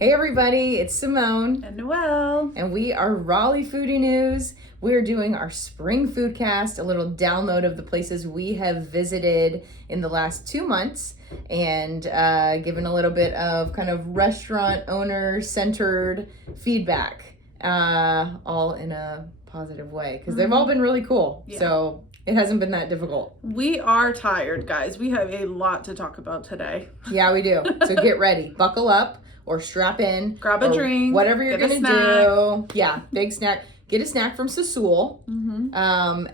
Hey everybody, it's Simone. And Noelle. And we are Raleigh Foodie News. We're doing our spring foodcast, a little download of the places we have visited in the last 2 months, and giving a little bit of kind of restaurant owner-centered feedback, all in a positive way, because they've all been really cool. Yeah. So it hasn't been that difficult. We are tired, guys. We have a lot to talk about today. Yeah, we do. So get ready. Buckle up. Or strap in. Grab a drink. Whatever you're going to do. Yeah, big snack. Get a snack from Sassool.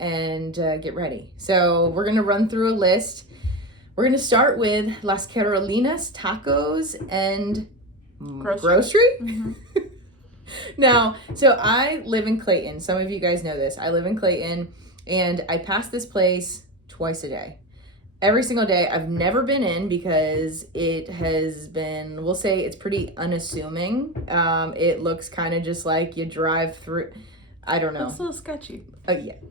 And get ready. So we're going to run through a list. We're going to start with Las Carolinas Tacos and Grocery. Now, so I live in Clayton. Some of you guys know this. I live in Clayton, and I pass this place twice a day. Every single day. I've never been in because it has been, we'll say it's pretty unassuming. It looks kind of just like you drive through, I don't know. It's a little sketchy.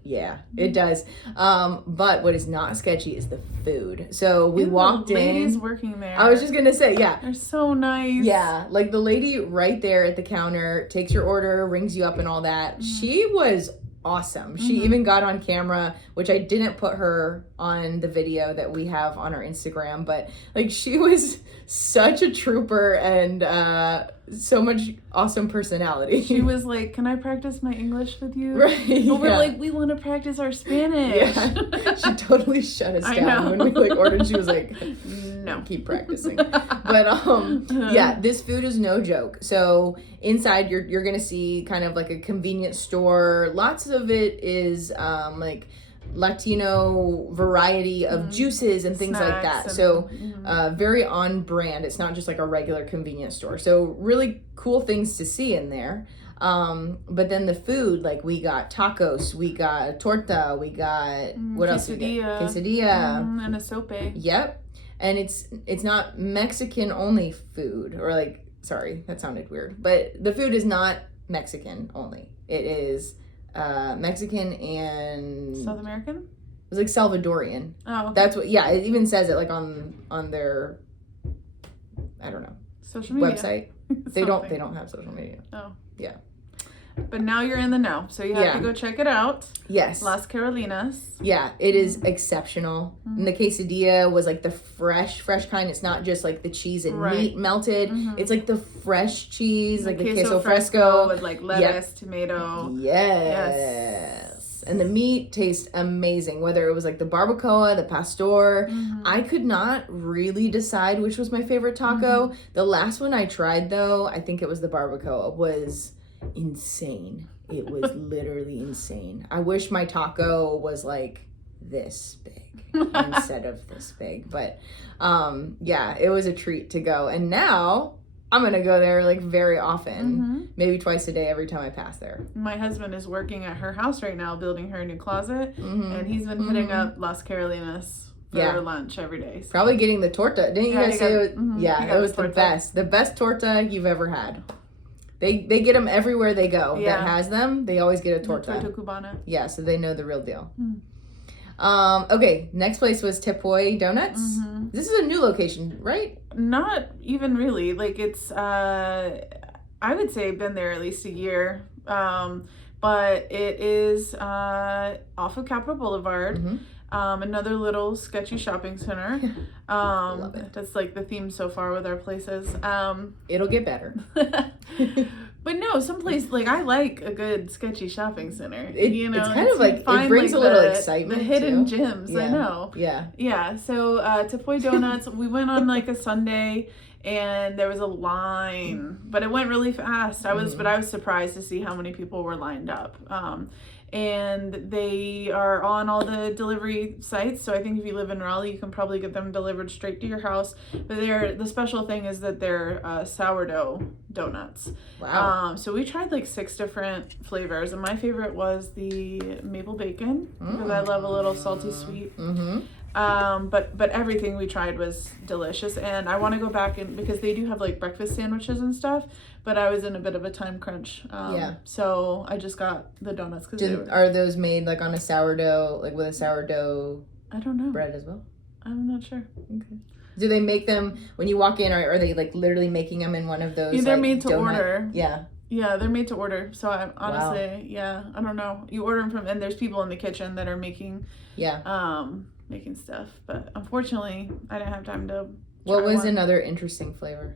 Yeah, it does. But what is not sketchy is the food. So we walked in. The ladies working there. I was just going to say, yeah. They're so nice. Yeah, like the lady right there at the counter takes your order, rings you up and all that. She was awesome. She even got on camera, which I didn't put her on the video that we have on our Instagram, but like she was such a trooper and so much awesome personality. She was like, "Can I practice my English with you?" Right. But we're like, "We want to practice our Spanish." Yeah. She totally shut us down when we like ordered. She was like, "No, keep practicing." But yeah, this food is no joke. So inside you're gonna see kind of like a convenience store. Lots of it is like Latino variety of juices and things like that. So very on brand. It's not just like a regular convenience store. So really cool things to see in there. But then the food, like we got tacos, we got torta, we got what else? Quesadilla and a sope. Yep. And it's not Mexican only food, or like, sorry, that sounded weird, but the food is not Mexican only. It is Mexican and South American? It was like Salvadorian. Oh, okay. That's what, yeah, it even says it like on their, I don't know, social media website. They don't have social media. Oh. Yeah. But now you're in the know, so you have to go check it out. Yes. Las Carolinas. Yeah, it is exceptional. And the quesadilla was like the fresh kind. It's not just like the cheese and meat melted. It's like the fresh cheese, like the queso fresco. With like lettuce, tomato. Yes. And the meat tastes amazing, whether it was like the barbacoa, the pastor. I could not really decide which was my favorite taco. The last one I tried, though, I think it was the barbacoa, was insane. It was literally insane. I wish my taco was like this big instead of this big, but yeah, it was a treat to go. And now I'm gonna go there like very often, maybe twice a day every time I pass there. My husband is working at her house right now building her new closet, and he's been hitting up Las Carolinas for lunch every day. So. Probably getting the torta. Didn't you guys say it was, yeah, it was the best torta you've ever had. They get them everywhere they go. That has them. They always get a torta. Torta cubana. Yeah, so they know the real deal. Okay, next place was Tepoy Donuts. This is a new location, right? Not even really. Like it's, I would say been there at least a year. But it is off of Capitol Boulevard. Another little sketchy shopping center. Love it. That's like the theme so far with our places. It'll get better. But no, someplace like I like a good sketchy shopping center. It's kind of like it brings a little excitement. The hidden too. gems, I know. Yeah. So Tepoy Donuts, we went on like a Sunday, and there was a line, but it went really fast. I was surprised to see how many people were lined up. And they are on all the delivery sites. So I think if you live in Raleigh, you can probably get them delivered straight to your house. But the special thing is that they're sourdough donuts. Wow. So we tried like 6 different flavors, and my favorite was the maple bacon because I love a little salty sweet. But everything we tried was delicious, and I want to go back and because they do have like breakfast sandwiches and stuff, but I was in a bit of a time crunch. So I just got the donuts because are those made like on a sourdough, like with a sourdough? I don't know bread as well. I'm not sure. Okay. Do they make them when you walk in, or are they like literally making them in one of those? They're like, made to donut? order. Yeah. Yeah, they're made to order. So I honestly, yeah, I don't know. You order them from, and there's people in the kitchen that are making, making stuff. But unfortunately, I didn't have time to. What was another interesting flavor?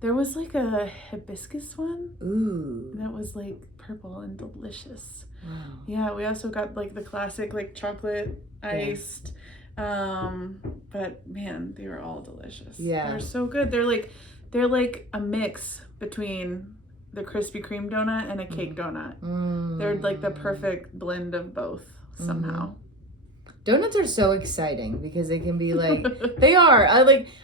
There was like a hibiscus one. Ooh. That was like purple and delicious. Wow. Yeah, we also got like the classic like chocolate iced. But man, they were all delicious. Yeah. They're so good. They're like a mix between the Krispy Kreme donut and a cake donut. They're like the perfect blend of both somehow. Donuts are so exciting because they can be like, they are.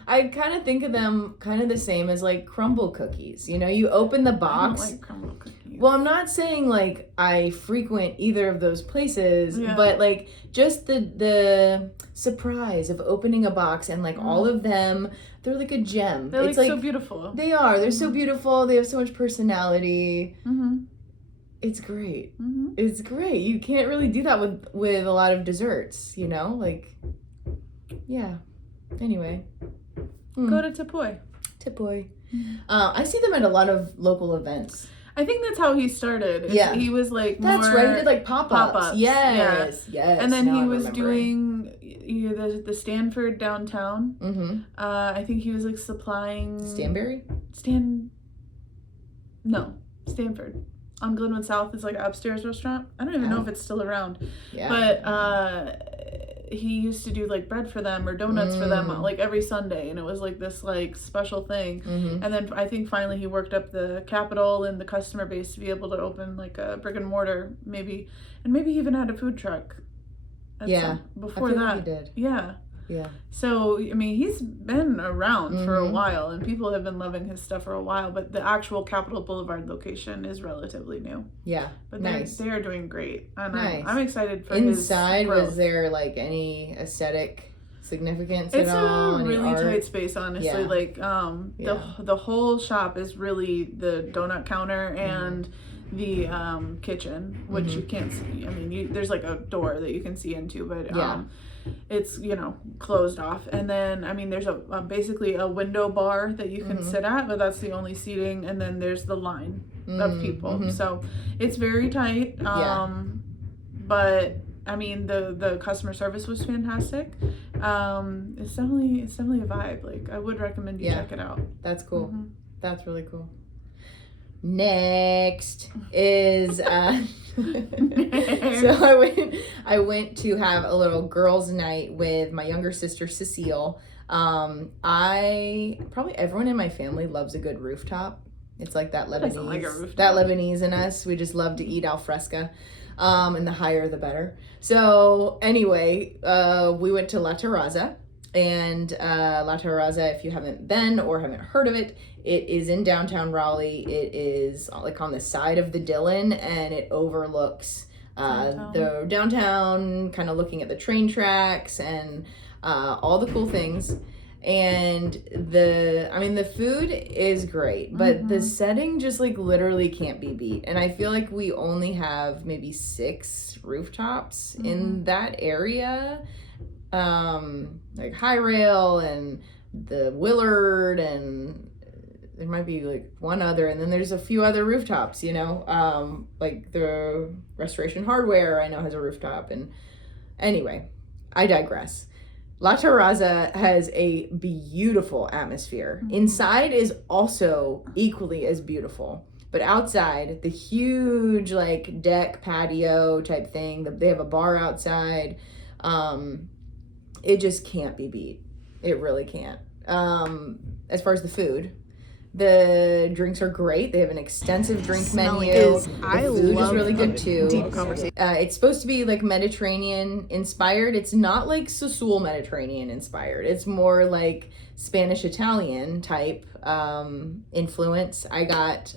I kind of think of them kind of the same as like crumble cookies. You know, you open the box. I don't like crumble cookies. Well, I'm not saying like I frequent either of those places, but like just the surprise of opening a box and like all of them, they're like a gem. They're it's like so beautiful. They are. They're so beautiful. They have so much personality. It's great. It's great. You can't really do that with a lot of desserts, you know? Like, yeah. Anyway. Go to Tapoy. Tapoy. I see them at a lot of local events. I think that's how he started. Yeah. He was like That's more right. He did like pop-ups. Yes. And then he was doing the Stanford downtown. I think he was like supplying... Stanford. On Glenwood South is like an upstairs restaurant. I don't even know if it's still around. Yeah. But he used to do like bread for them or donuts for them like every Sunday, and it was like this like special thing. And then I think finally he worked up the capital and the customer base to be able to open like a brick and mortar, maybe he even had a food truck. Before that, like he did. Yeah. So, I mean, he's been around for a while, and people have been loving his stuff for a while, but the actual Capitol Boulevard location is relatively new. Yeah. But they are doing great. And I'm excited for Inside, his growth. Was there, like, any aesthetic significance at all? It's a really tight space, honestly. Like, the whole shop is really the donut counter and the kitchen, which you can't see. I mean, there's, like, a door that you can see into, but... it's, you know, closed off. And then, I mean, there's basically a window bar that you can sit at, but that's the only seating. And then there's the line of people. So it's very tight. But I mean, the customer service was fantastic. It's definitely a vibe. Like, I would recommend you check it out. That's cool. That's really cool. Next is so I went to have a little girls' night with my younger sister Cecile. Probably everyone in my family loves a good rooftop. It's like that Lebanese in us. We just love to eat al fresco. And the higher the better. So anyway, we went to La Terraza. And La Terraza, if you haven't been or haven't heard of it, it is in downtown Raleigh. It is like on the side of the Dillon, and it overlooks the downtown, kind of looking at the train tracks and all the cool things. And the food is great, but the setting just like literally can't be beat. And I feel like we only have maybe 6 rooftops in that area. Like High Rail and the Willard, and there might be like one other, and then there's a few other rooftops, you know, like the Restoration Hardware I know has a rooftop. And anyway, I digress. La Terraza has a beautiful atmosphere. Inside is also equally as beautiful, but outside, the huge like deck patio type thing, they have a bar outside. It just can't be beat. It really can't. As far as the food, the drinks are great. They have an extensive drink menu. The food is really good too. Deep conversation. It's supposed to be like Mediterranean inspired. It's not like Sassoul Mediterranean inspired. It's more like Spanish Italian type influence. I got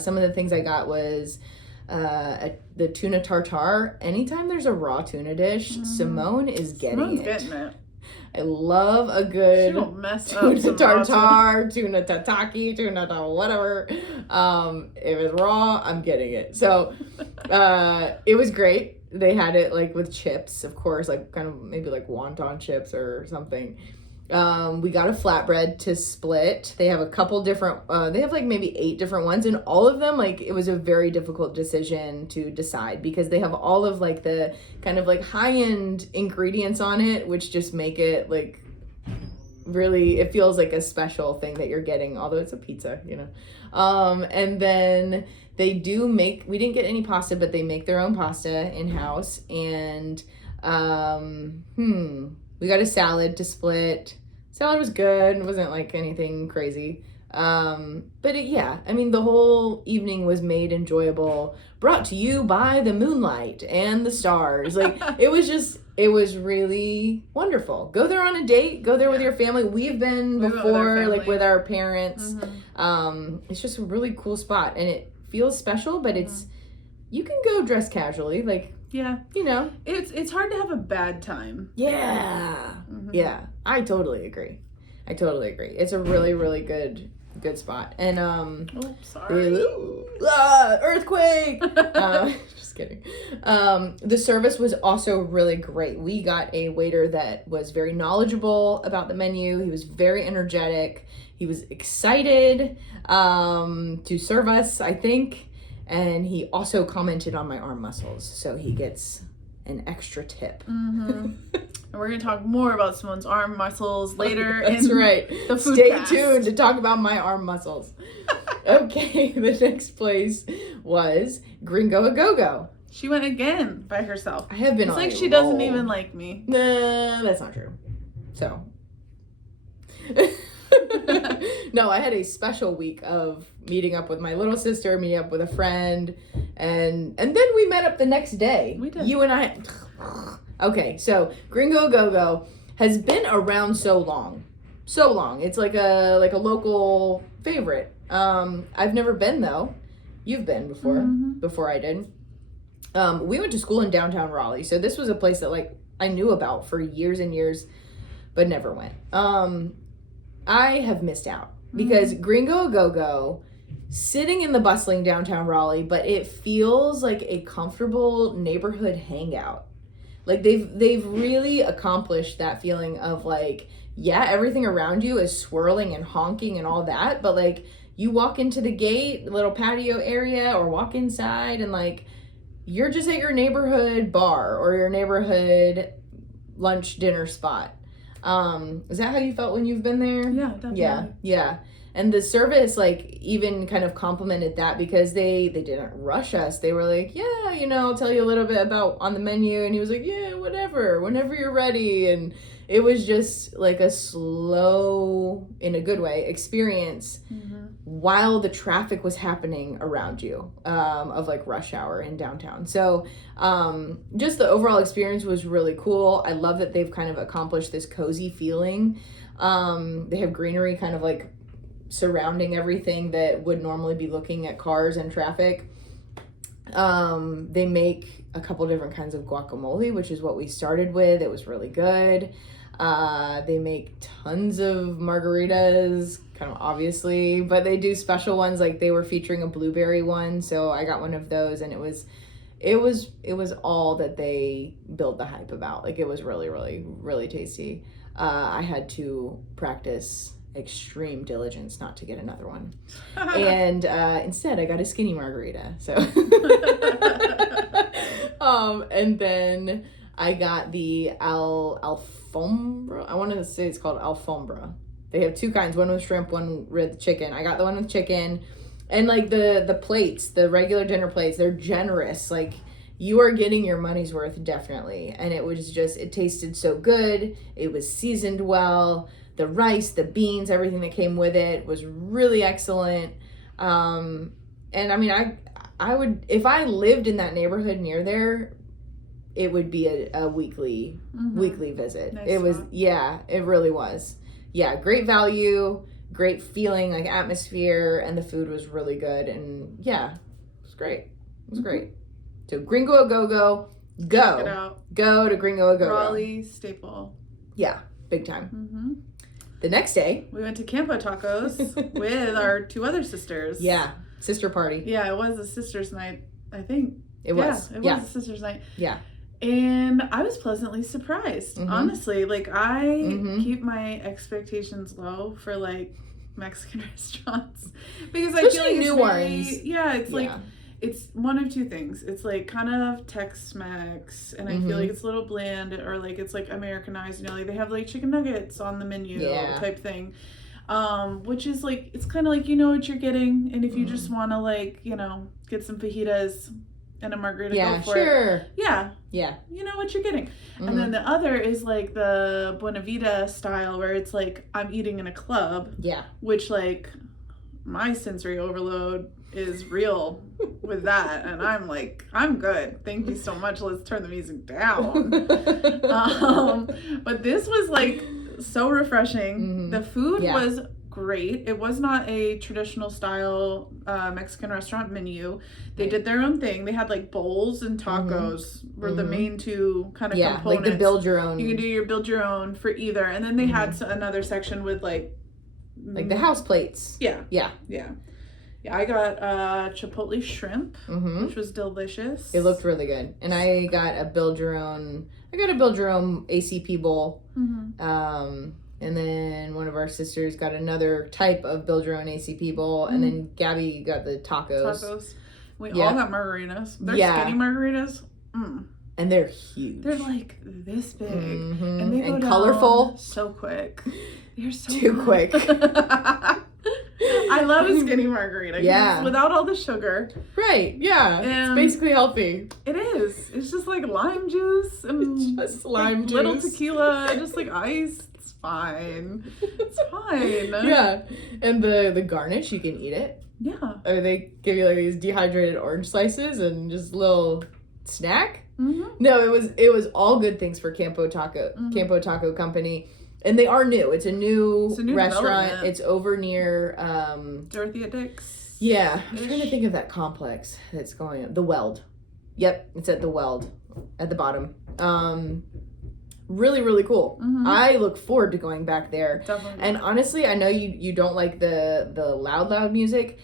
some of the things I got was the tuna tartare. Anytime there's a raw tuna dish, Simone is getting it. I love a good tuna tartare, tuna tataki, tuna whatever. If it's raw, I'm getting it. So it was great. They had it like with chips, of course, like kind of maybe like wonton chips or something. We got a flatbread to split. They have a couple different, they have like maybe 8 different ones, and all of them, like, it was a very difficult decision to decide because they have all of like the kind of like high-end ingredients on it, which just make it like really, it feels like a special thing that you're getting, although it's a pizza, you know. And then they do make, we didn't get any pasta, but they make their own pasta in-house. And we got a salad to split. Salad was good. It wasn't like anything crazy. But yeah, I mean, the whole evening was made enjoyable, brought to you by the moonlight and the stars. Like, it was really wonderful. Go there on a date, go there with your family. We've been before, like with our parents. It's just a really cool spot, and it feels special, but it's, you can go dress casually, like, yeah, you know, it's hard to have a bad time. Yeah. Yeah, I totally agree. It's a really, really good spot. And sorry. Earthquake. Just kidding. The service was also really great. We got a waiter that was very knowledgeable about the menu. He was very energetic. He was excited to serve us, I think. And he also commented on my arm muscles, so he gets an extra tip. And we're going to talk more about Simone's arm muscles later. That's right. The food Stay cast. tuned to talk about my arm muscles. Okay, the next place was Gringo A Go-Go. She went again by herself. I have been It's on like a she roll. doesn't even like me. Nah, that's not true. So. No, I had a special week of meeting up with my little sister, meeting up with a friend, and then we met up the next day. We did. You and I. Okay, so Gringo A Go-Go has been around so long. It's like a local favorite. I've never been though. You've been before I did. We went to school in downtown Raleigh, so this was a place that like I knew about for years and years, but never went. I have missed out because Gringo A Go-Go, sitting in the bustling downtown Raleigh, but it feels like a comfortable neighborhood hangout. Like they've really accomplished that feeling of like, yeah, everything around you is swirling and honking and all that, but like you walk into the gate, little patio area, or walk inside and like you're just at your neighborhood bar or your neighborhood lunch dinner spot. Is that how you felt when you've been there? Yeah, definitely. Yeah. And the service, like, even kind of complimented that because they didn't rush us. They were like, yeah, you know, I'll tell you a little bit about on the menu. And he was like, yeah, whenever you're ready. And it was just like a slow, in a good way, experience while the traffic was happening around you, of like rush hour in downtown. So just the overall experience was really cool. I love that they've kind of accomplished this cozy feeling. They have greenery kind of like surrounding everything that would normally be looking at cars and traffic. They make a couple different kinds of guacamole, which is what we started with. It was really good. They make tons of margaritas, kind of obviously, but they do special ones, like they were featuring a blueberry one, so I got one of those, and it was all that they built the hype about. Like, it was really, really, really tasty. I had to practice extreme diligence not to get another one. And instead I got a skinny margarita. So and then I got the Alfombra. I wanted to say it's called Alfombra. They have two kinds, one with shrimp, one with chicken. I got the one with chicken. And like the plates, the regular dinner plates, they're generous. Like, you are getting your money's worth, definitely. And it was just, it tasted so good. It was seasoned well. The rice, the beans, everything that came with it was really excellent. And I mean, I would, if I lived in that neighborhood near there, it would be a weekly visit. Nice It was, spot. yeah, it really was. Yeah, great value, great feeling, like atmosphere, and the food was really good. And yeah, it was great. It was great. So Gringo A Go-Go, Check it out. go to Gringo A Go-Go. Raleigh staple. Yeah, big time. The next day, We went to Campo Tacos with our two other sisters. yeah, sister party. Yeah, it was a sisters' night, I think. It was. Yeah, it was a sisters' night. Yeah. And I was pleasantly surprised, honestly. Like, I keep my expectations low for, like, Mexican restaurants. Because I feel like new ones. Yeah, it's like, it's one of two things. It's, like, kind of Tex-Mex, and I feel like it's a little bland, or, like, it's, like, Americanized. You know, like, they have, like, chicken nuggets on the menu type thing. Which is, like, it's kind of like, you know what you're getting. And if you just want to, like, you know, get some fajitas and a margarita, go for it. Yeah. You know what you're getting. And then the other is like the Buena Vida style, where it's like I'm eating in a club. Yeah. Which, like, my sensory overload is real with that. And I'm like, I'm good. Thank you so much. Let's turn the music down. But this was, like, so refreshing. The food was great. It was not a traditional style Mexican restaurant menu. They did their own thing. They had, like, bowls and tacos were the main two kind of components. Like the build your own. You can do your build your own for either. And then they had another section with, like the house plates. Yeah, I got chipotle shrimp, which was delicious. It looked really good. And I got a build your own ACP bowl. And then one of our sisters got another type of build your own ACP bowl. And then Gabby got the tacos. We all got margaritas. They're skinny margaritas. And they're huge. They're, like, this big. And they go down colorful. So quick. They're so too quick. I love a skinny margarita. Yeah. Without all the sugar. Right. Yeah. And it's basically healthy. It is. It's just like lime juice and it's just lime juice. Little tequila, just like ice. It's fine. It's fine. Yeah. And the garnish, you can eat it. Yeah. Or they give you, like, these dehydrated orange slices and just a little snack. No, it was all good things for Campo Taco Company. And they are new. It's a new restaurant. It's over near Dorothea Dix. Yeah. I'm trying to think of that complex that's going on. The Weld. Yep, it's at the Weld at the bottom. Really, really cool. I look forward to going back there. Definitely. And honestly, I know you don't like the loud music.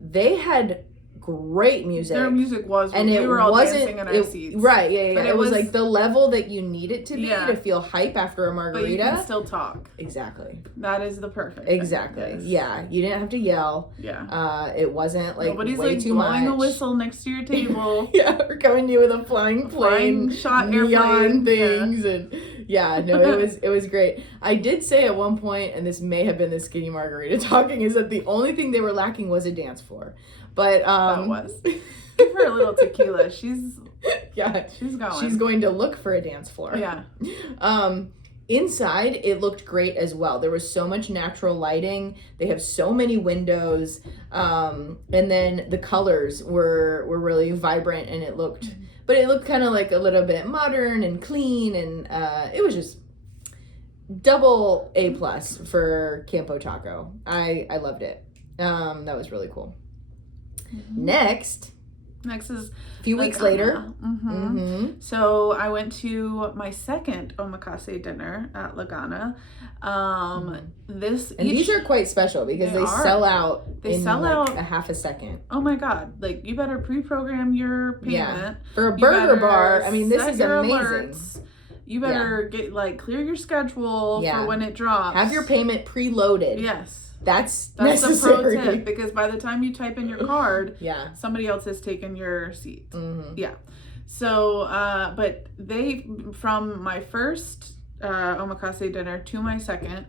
They had great music. Their music was, and we were all dancing in our seats. Right, yeah. But it was like the level that you need it to be to feel hype after a margarita. But you can still talk. Exactly. That is the perfect. Exactly. Yes. Yeah. You didn't have to yell. Yeah. It wasn't like nobody's way like too blowing much. a whistle next to your table. Yeah, or coming to you with a flying plane, shot neon airplane things, and it was great. I did say at one point, and this may have been the skinny margarita talking, is that the only thing they were lacking was a dance floor. But that was. Give her a little tequila. She's going. She's going to look for a dance floor. Yeah. Inside, it looked great as well. There was so much natural lighting. They have so many windows. And then the colors were really vibrant, and it looked kind of like a little bit modern and clean, and it was just double A+ for Campo Taco. I loved it. That was really cool. Next is a few weeks later. So I went to my second omakase dinner at Lagana. These are quite special because they sell out in a half a second. Oh my god, like, you better pre-program your payment. Yeah. For a burger bar, I mean, this is amazing. Alerts. You better get, like, clear your schedule for when it drops. Have your payment preloaded. Yes. That's necessary. The pro tip, because by the time you type in your card, somebody else has taken your seat. Yeah. So, but from my first omakase dinner to my second,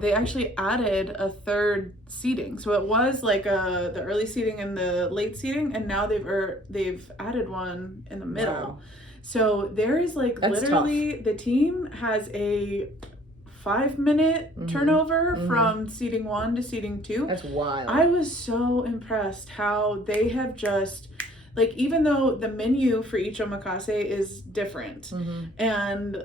they actually added a third seating. So it was like the early seating and the late seating, and now they've added one in the middle. Wow. So there is, like, literally tough. The team has a 5-minute turnover from seating 1 to seating 2. That's wild. I was so impressed how they have just, like, even though the menu for each omakase is different, and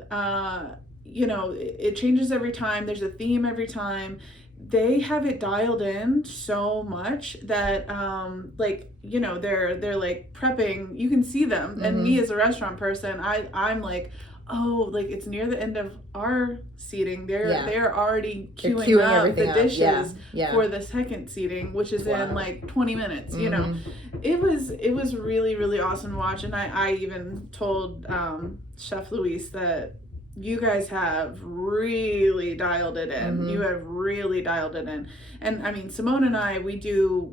it changes every time, there's a theme every time, they have it dialed in so much that they're like prepping. You can see them, and me as a restaurant person, I'm like, oh, like, it's near the end of our seating. They're already queuing up the dishes for the second seating, which is in like 20 minutes, you know. It was really, really awesome to watch. And I even told Chef Luis that you guys have really dialed it in. Mm-hmm. You have really dialed it in. And I mean, Simone and I, we do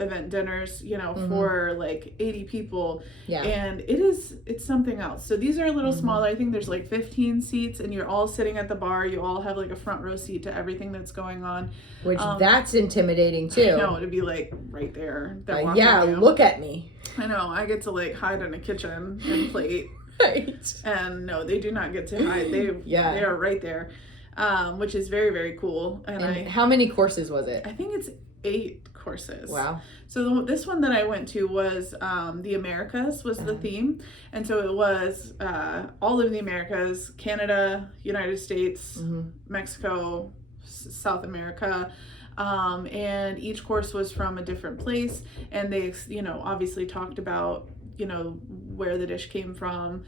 event dinners, you know, Mm-hmm. for like 80 people. Yeah. And it's something else. So these are a little Mm-hmm. smaller. I think there's like 15 seats, and you're all sitting at the bar. You all have like a front row seat to everything that's going on. Which that's intimidating too. I know, to be like right there. They're watching yeah, you. look at me. I know. I get to like hide in a kitchen and plate. Right. And no, they do not get to hide. They are right there, which is very, very cool. And how many courses was it? I think it's 8 courses. Wow. So this one that I went to was the Americas was the theme, and so it was all of the Americas: Canada, United States, Mexico, South America. And each course was from a different place, and they, you know, obviously talked about, you know, where the dish came from,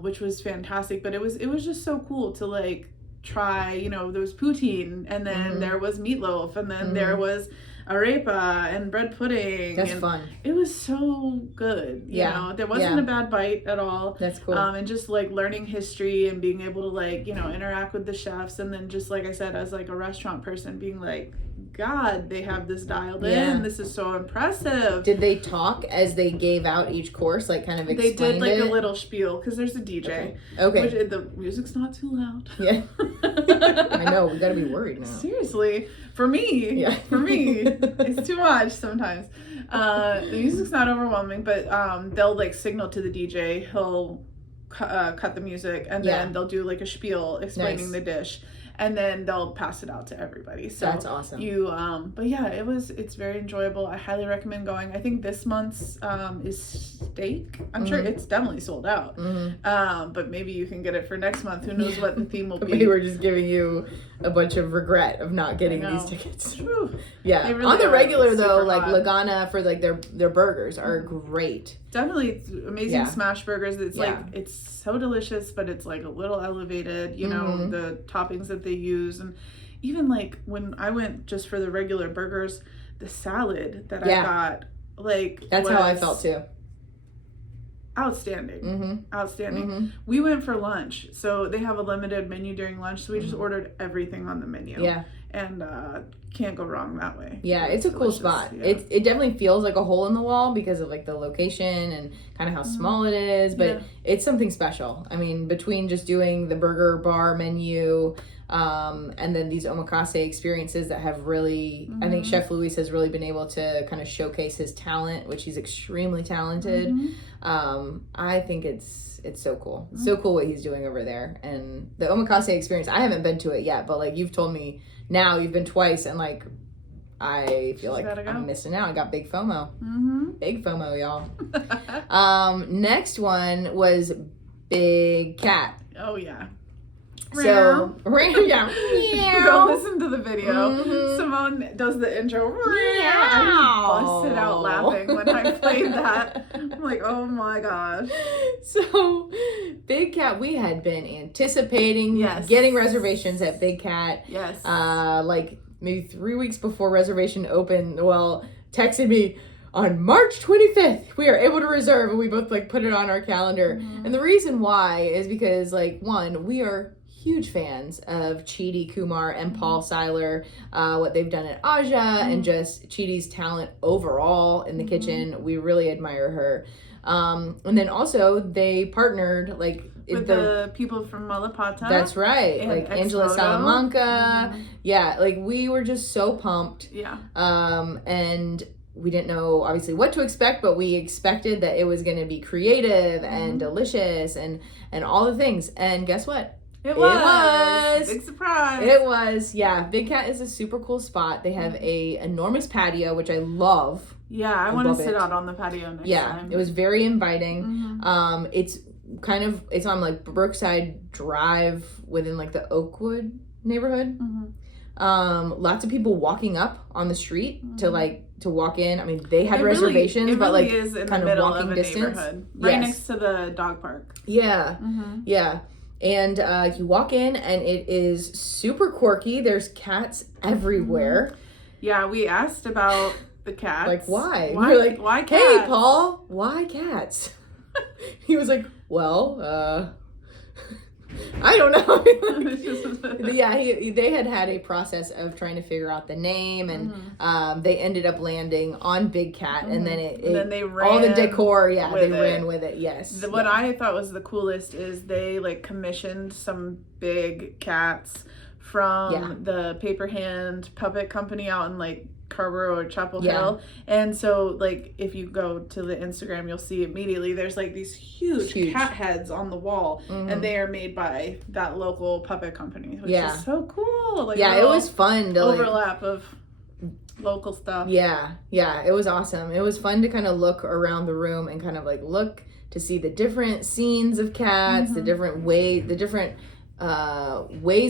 which was fantastic. But it was just so cool to like try, you know, there was poutine, and then there was meatloaf, and then there was arepa and bread pudding. That's and fun. It was so good. You know, there wasn't a bad bite at all. That's cool. And just like learning history and being able to like, you know, interact with the chefs, and then just like I said, as like a restaurant person, being like, God, they have this dialed in. This is so impressive. Did they talk as they gave out each course, like kind of explained They did like it? a little spiel, because there's a DJ. Okay. Which, the music's not too loud. Yeah. I know, we gotta be worried now. Seriously. For me, it's too much sometimes. The music's not overwhelming, but they'll like signal to the DJ. He'll cut the music, and then they'll do like a spiel explaining the dish, and then they'll pass it out to everybody. So that's awesome. But yeah, it's very enjoyable. I highly recommend going. I think this month's is steak. I'm sure it's definitely sold out. But maybe you can get it for next month. Who knows what the theme will be? Maybe we're just giving you a bunch of regret of not getting these tickets. Yeah. Really on the regular though, super like hot. Lagana for like their burgers are great. Definitely amazing smash burgers. It's like, it's so delicious, but it's like a little elevated, you know, the toppings that they use. And even like when I went just for the regular burgers, the salad that I got, like, that's how I felt too. Outstanding. Outstanding. We went for lunch, so they have a limited menu during lunch, so we just ordered everything on the menu. And can't go wrong that way. It's a cool spot. It definitely feels like a hole in the wall because of like the location and kind of how small it is, but it's something special. I mean, between just doing the burger bar menu and then these omakase experiences that have really, I think Chef Luis has really been able to kind of showcase his talent, which he's extremely talented. I think it's so cool. It's so cool what he's doing over there. And the omakase experience, I haven't been to it yet, but like you've told me now, you've been twice, and like I feel like I'm missing out. I got big FOMO. Big FOMO, y'all. Next one was Big Cat. Oh yeah. So, go listen to the video. Simone does the intro. I busted out laughing when I played that. I'm like, oh my gosh. So, Big Cat, we had been anticipating getting reservations at Big Cat. Like maybe 3 weeks before reservation opened. Well, texted me on March 25th, we are able to reserve, and we both like put it on our calendar. And the reason why is because like, one, we are huge fans of Chidi Kumar and Paul Seiler, what they've done at Aja, and just Chidi's talent overall in the kitchen. We really admire her. And then also they partnered like with the people from Malapata. That's right. Like Angela Salamanca. Yeah, like we were just so pumped. And we didn't know obviously what to expect, but we expected that it was going to be creative and delicious and all the things. And guess what? It was. Big surprise. It was. Yeah. Big Cat is a super cool spot. They have a enormous patio, which I love. Yeah, I want to sit out on the patio next time. It was very inviting. It's on like Brookside Drive within like the Oakwood neighborhood. Lots of people walking up on the street to walk in. I mean, they had reservations, but like is in kind the middle of walking of a distance. Neighborhood, right next to the dog park. Yeah. And you walk in and it is super quirky. There's cats everywhere. Yeah, we asked about The cats. Like, why? Why? We're like, why cats? Hey, Paul, why cats? He was like, well, I don't know. Yeah, they had a process of trying to figure out the name, and they ended up landing on Big Cat, and then then they ran all the decor. Yeah, they with ran it. with it. Yes. What I thought was the coolest is they like commissioned some big cats from the Paper Hand Puppet Company out in like Carver or Chapel Hill. And so like if you go to the Instagram, you'll see immediately there's like these huge cat heads on the wall, and they are made by that local puppet company, which is so cool. Like, it was fun to overlap of local stuff. Yeah, it was awesome. It was fun to kind of look around the room and kind of like look to see the different scenes of cats, the different ways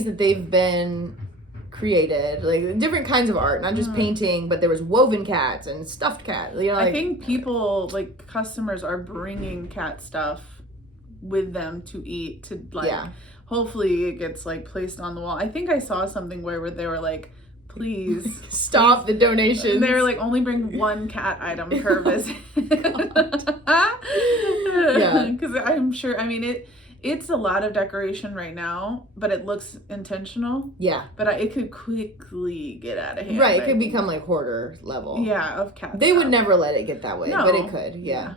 that they've been created, like different kinds of art, not just painting, but there was woven cats and stuffed cats. You know, I think people, like customers, are bringing cat stuff with them to eat, to like hopefully it gets like placed on the wall. I think I saw something where they were like, please stop the donations. They were like, only bring one cat item per visit. Because I'm sure, I mean, it's a lot of decoration right now, but it looks intentional. Yeah. But it could quickly get out of hand. Right, it could become like hoarder level. Yeah, of cats. They would never let it get that way, but it could. Yeah.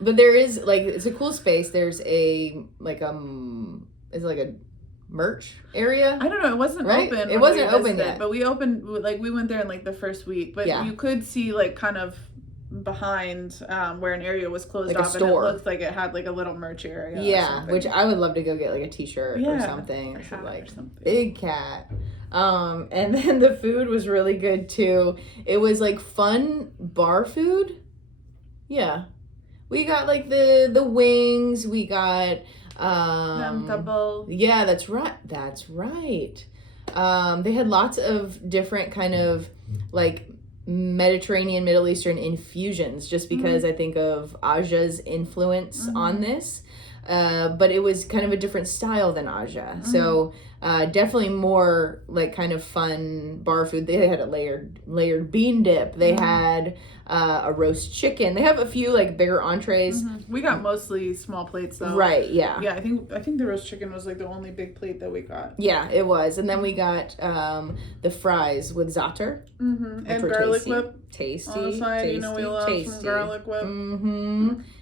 But there is like, it's a cool space. There's a like it's like a merch area. I don't know. It wasn't open. It wasn't open yet. But we went there in like the first week. But you could see like kind of behind where an area was closed like off, a store. And it looked like it had like a little merch area. Yeah, which I would love to go get like a t-shirt or something. Or like something. Big Cat. And then the food was really good too. It was like fun bar food. Yeah. We got like the wings, we got double. Yeah, that's right. They had lots of different kind of like Mediterranean, Middle Eastern infusions, just because I think of Aja's influence on this. But it was kind of a different style than Aja. So definitely more like kind of fun bar food. They had a layered bean dip. They had a roast chicken. They have a few like bigger entrees. We got mostly small plates though. Right, yeah. Yeah, I think the roast chicken was like the only big plate that we got. Yeah, it was. And then we got the fries with za'atar. And garlic whip. Tasty. On the side, tasty, you know we love some garlic whip.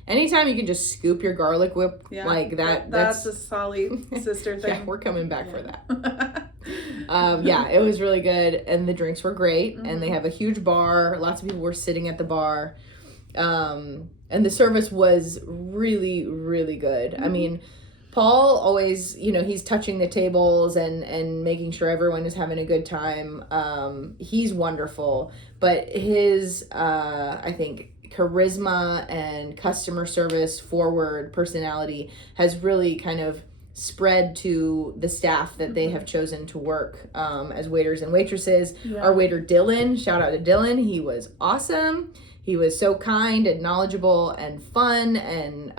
Anytime you can just scoop your garlic whip like that. That's a solid sister thing. Yeah, we're coming back for that. It was really good, and the drinks were great, and they have a huge bar. Lots of people were sitting at the bar, and the service was really, really good. I mean, Paul always, he's touching the tables and making sure everyone is having a good time. He's wonderful, but his, I think, charisma and customer service forward personality has really kind of spread to the staff that they have chosen to work as waiters and waitresses. Our waiter Dylan, shout out to Dylan, he was awesome. He was so kind and knowledgeable and fun, and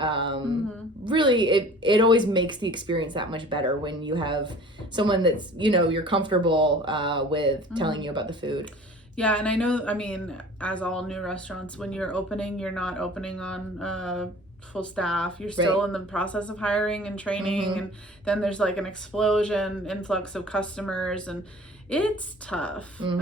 really it always makes the experience that much better when you have someone that's you're comfortable with telling you about the food. Yeah, and I know, I mean, as all new restaurants, when you're opening, you're not opening on full staff. You're still in the process of hiring and training, and then there's like an influx of customers, and it's tough. And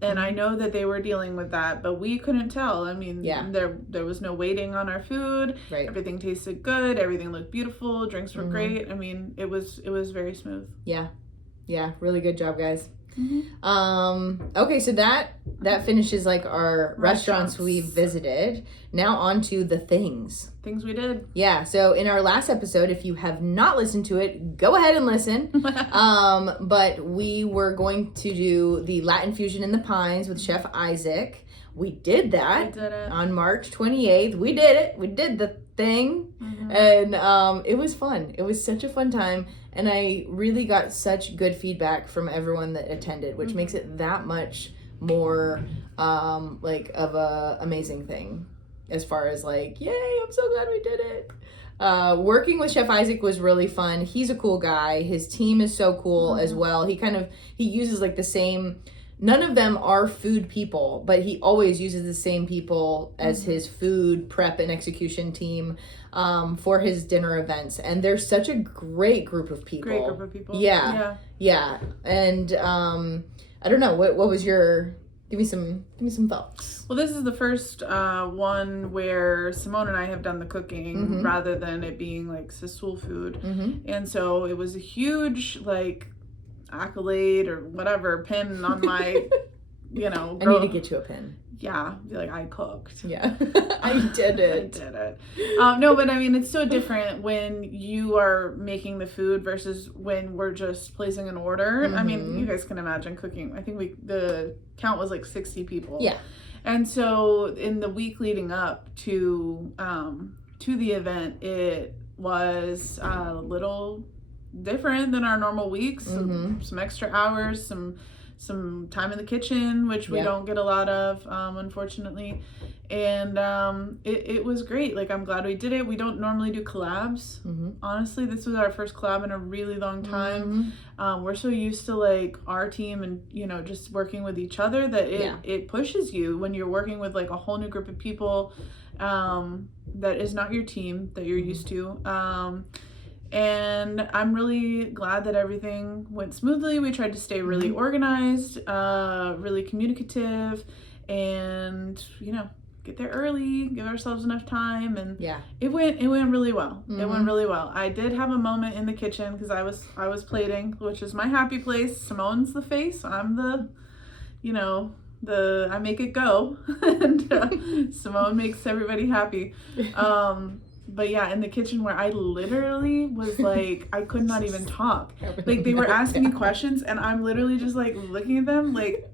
I know that they were dealing with that, but we couldn't tell. I mean, there was no waiting on our food. Everything tasted good. Everything looked beautiful. Drinks were great. I mean, it was very smooth. Yeah, really good job, guys. Okay, so that finishes like our restaurants we've visited. Now on to the things we did. Yeah, so in our last episode, if you have not listened to it, go ahead and listen. But we were going to do the Latin fusion in the Pines with Chef Isaac. We did that. We did it on March 28th. We did it. We did the thing. And it was fun. It was such a fun time. And I really got such good feedback from everyone that attended, which makes it that much more like of a amazing thing, as far as like, yay, I'm so glad we did it. Working with Chef Isaac was really fun. He's a cool guy. His team is so cool as well. He uses like the same none of them are food people, but he always uses the same people as his food prep and execution team for his dinner events. And they're such a great group of people. Great group of people. Yeah. And I don't know, what was your... Give me some thoughts. Well, this is the first one where Simone and I have done the cooking rather than it being like Sassoon food. And so it was a huge like accolade or whatever pin on my, you know. I need to get you a pin. Yeah, be like, I cooked. Yeah, I did it. I did it. No, but I mean, it's so different when you are making the food versus when we're just placing an order. I mean, you guys can imagine cooking. I think the count was like 60 people. Yeah. And so in the week leading up to the event, it was a little different than our normal weeks. Some extra hours, some time in the kitchen, which we don't get a lot of, unfortunately. And it was great. Like, I'm glad we did it. We don't normally do collabs. Honestly, this was our first collab in a really long time. We're so used to like our team and, you know, just working with each other that it pushes you when you're working with like a whole new group of people that is not your team that you're used to. And I'm really glad that everything went smoothly. We tried to stay really organized, really communicative, and, you know, get there early, give ourselves enough time, and it went really well. It went really well. I did have a moment in the kitchen because I was plating, which is my happy place. Simone's the face. I'm the, you know, I make it go, and Simone makes everybody happy. But yeah, in the kitchen where I literally was like, I could not even talk. Like, they were asking me questions and I'm literally just like looking at them like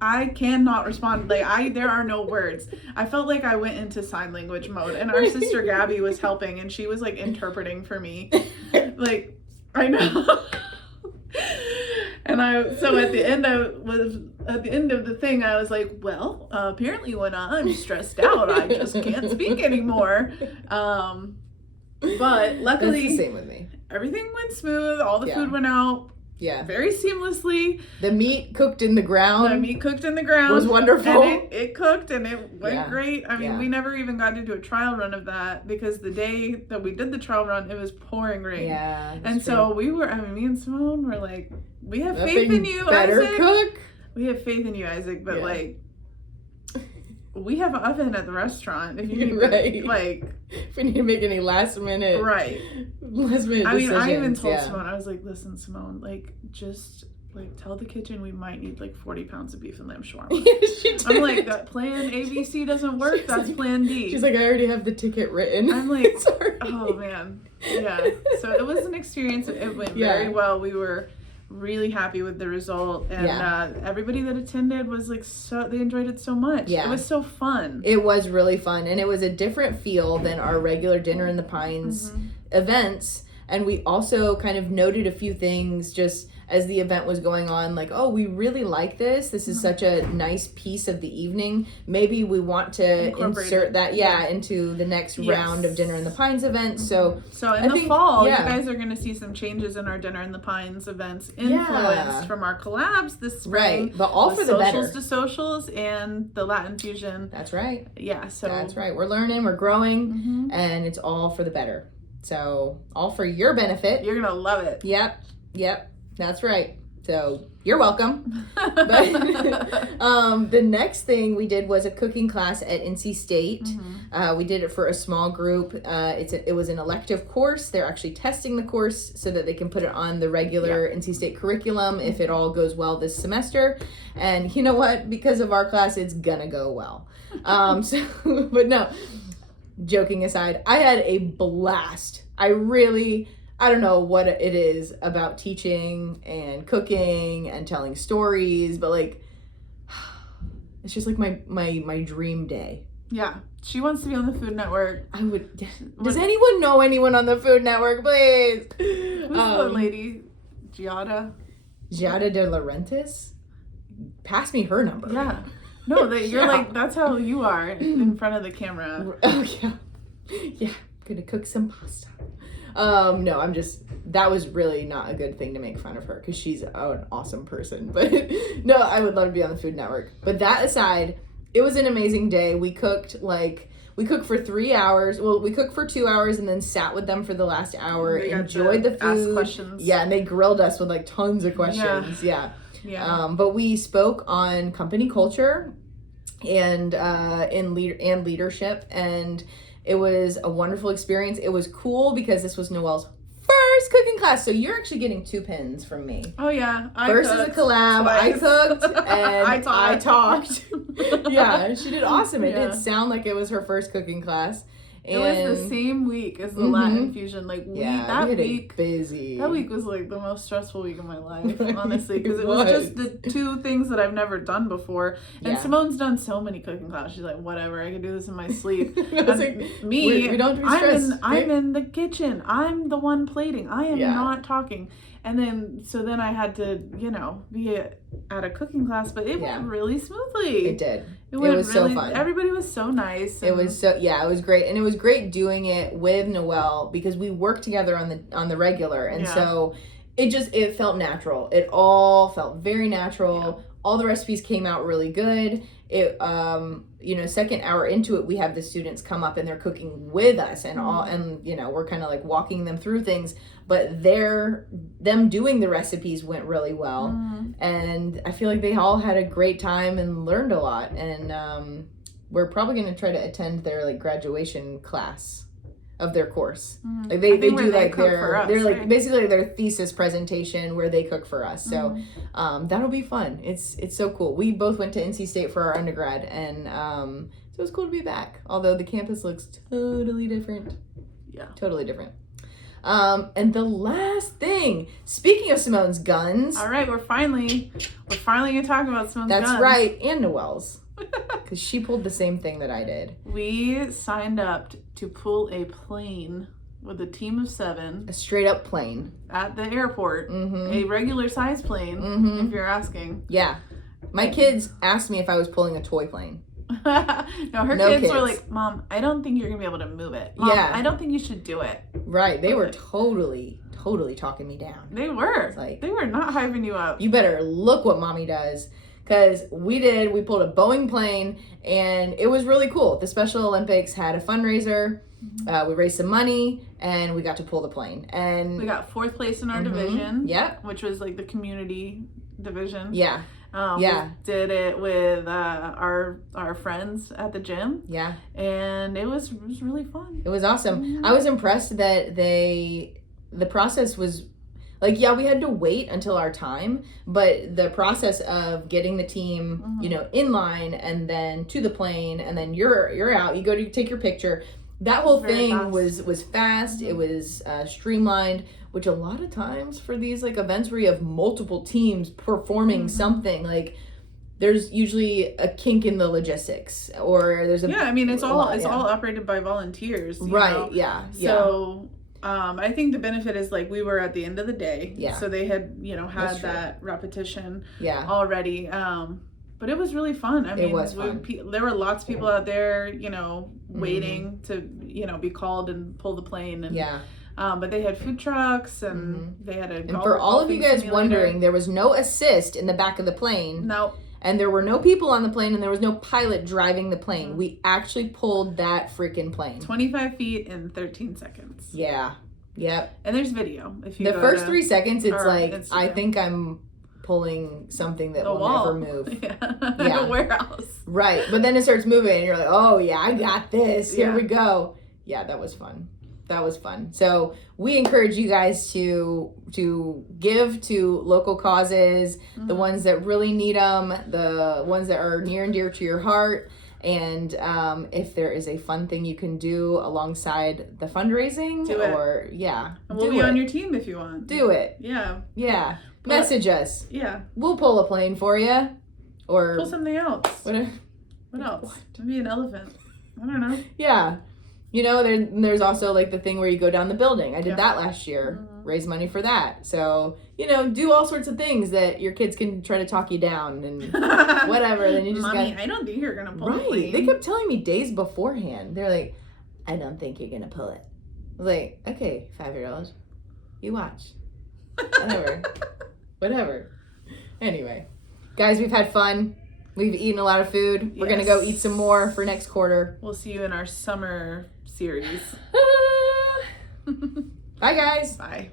I cannot respond. Like, there are no words. I felt like I went into sign language mode, and our sister Gabby was helping and she was like interpreting for me. Like, I know. And so at the end of the thing, I was like, well, apparently when I'm stressed out, I just can't speak anymore. But luckily, that's the same with me. Everything went smooth. All the food went out. Yeah. Very seamlessly. The meat cooked in the ground. Was wonderful. And it cooked and it went great. I mean, we never even got to do a trial run of that because the day that we did the trial run, it was pouring rain. Yeah. And so me and Simone were like, we have faith in you, Isaac. Cook. We have faith in you, Isaac, but like, we have an oven at the restaurant. If you need if we need to make any last minute decisions. I mean, I even told Simone, I was like, listen, Simone, like, just like tell the kitchen we might need like 40 pounds of beef and lamb shawarma. I'm like, that plan ABC doesn't work. That's plan D. She's like, I already have the ticket written. I'm like, oh man, yeah. So it was an experience. It went very well. We were really happy with the result, and everybody that attended was like, so they enjoyed it so much. It was so fun. It was really fun, and it was a different feel than our regular Dinner in the Pines events. And we also kind of noted a few things just as the event was going on, like, oh, we really like this. This is such a nice piece of the evening. Maybe we want to insert that, into the next round of Dinner in the Pines events. So in the fall, you guys are going to see some changes in our Dinner in the Pines events influenced from our collabs this spring. Right, but all for the better. Socials to Socials and the Latin Fusion. That's right. Yeah, so. That's right. We're learning, we're growing, and it's all for the better. So all for your benefit. You're going to love it. Yep. That's right. So you're welcome. But the next thing we did was a cooking class at NC State. We did it for a small group. It was an elective course. They're actually testing the course so that they can put it on the regular NC State curriculum if it all goes well this semester. And you know what? Because of our class, it's gonna go well. But no, joking aside, I had a blast. I don't know what it is about teaching and cooking and telling stories, but like, it's just like my dream day. Yeah. She wants to be on the Food Network. I would. Does anyone know anyone on the Food Network, please? Who's the lady? Giada De Laurentiis? Pass me her number. Yeah. No, you're like, that's how you are in front of the camera. Oh, yeah. Yeah. I'm gonna cook some pasta. No, that was really not a good thing to make fun of her because she's an awesome person. But no, I would love to be on the Food Network. But that aside, it was an amazing day. We cooked for 3 hours. Well, we cooked for 2 hours and then sat with them for the last hour, enjoyed the food. Ask questions. Yeah, and they grilled us with like tons of questions. Yeah. But we spoke on company culture and leadership, and it was a wonderful experience. It was cool because this was Noelle's first cooking class, so you're actually getting 2 pins from me. Oh yeah, first is a collab. Twice. I cooked and I talked. Yeah, she did awesome. It Yeah. did sound like it was her first cooking class. It was the same week as the Latin fusion. Like that week, busy. That week was like the most stressful week of my life, honestly, because it was just the 2 things that I've never done before. And Simone's done so many cooking classes. She's like, whatever, I can do this in my sleep. We don't be stressed. I'm in the kitchen. I'm the one plating. I am not talking. And then I had to, be at a cooking class, but it went really smoothly. It did. It was really, so fun. Everybody was so nice. It was it was great. And it was great doing it with Noelle because we worked together on the regular. And so it felt natural. It all felt very natural. Yeah. All the recipes came out really good. It, second hour into it, we have the students come up and they're cooking with us and we're kind of like walking them through things, but them doing the recipes went really well. And I feel like they all had a great time and learned a lot. And, we're probably going to try to attend their like graduation class of their course. Like they do like they're like basically their thesis presentation where they cook for us. So that'll be fun. It's so cool. We both went to NC State for our undergrad, and so it's cool to be back. Although the campus looks totally different. Yeah, totally different. And the last thing, speaking of Simone's guns. All right, we're finally gonna talk about Simone's guns. That's right, and Noelle's. Because she pulled the same thing that I did. We signed up to pull a plane with a team of 7. A straight up plane. At the airport. A regular size plane, if you're asking. Yeah. My kids asked me if I was pulling a toy plane. No, kids were like, Mom, I don't think you're going to be able to move it. Mom, I don't think you should do it. Right. They were totally talking me down. They were. They were not hyping you up. You better look what Mommy does. Because we pulled a Boeing plane, and it was really cool. The Special Olympics had a fundraiser. We raised some money, and we got to pull the plane. And we got 4th place in our division. Yeah. Which was like the community division. Yeah. We did it with our friends at the gym. Yeah. And it was really fun. It was awesome. I was impressed that the process was... Like, we had to wait until our time, but the process of getting the team, in line and then to the plane and then you're out, you go to take your picture. That whole thing was fast. It was streamlined, which a lot of times for these like events where you have multiple teams performing something, like there's usually a kink in the logistics or there's it's all operated by volunteers. You know? Yeah. So. I think the benefit is like we were at the end of the day, so they had had that repetition already. But it was really fun. I mean, it was fun. There were lots of people out there, waiting to be called and pull the plane. And, but they had food trucks and they had and for all of you guys wondering, there was no assist in the back of the plane. No. And there were no people on the plane, and there was no pilot driving the plane. We actually pulled that freaking plane. 25 feet in 13 seconds. Yeah. Yep. And there's video. If you the first 3 seconds, it's like, Instagram. I think I'm pulling something that will never move. Yeah. A warehouse. Right. But then it starts moving, and you're like, oh, yeah, I got this. Here we go. Yeah, that was fun. That was fun. So we encourage you guys to give to local causes, the ones that really need them, the ones that are near and dear to your heart. And if there is a fun thing you can do alongside the fundraising, do it. Or and we'll be on your team if you want. Do it. Yeah. Message us. Yeah. We'll pull a plane for you, or pull something else. What else? Maybe an elephant. I don't know. Yeah. There's also like the thing where you go down the building. I did that last year. Raise money for that. So, do all sorts of things that your kids can try to talk you down and whatever. Then you just Mommy, I don't think you're going to pull the plane. They kept telling me days beforehand. They're like, I don't think you're going to pull it. was like, okay, 5-year-old, you watch. Whatever. Anyway, guys, we've had fun. We've eaten a lot of food. We're going to go eat some more for next quarter. We'll see you in our summer series. Bye, guys. Bye.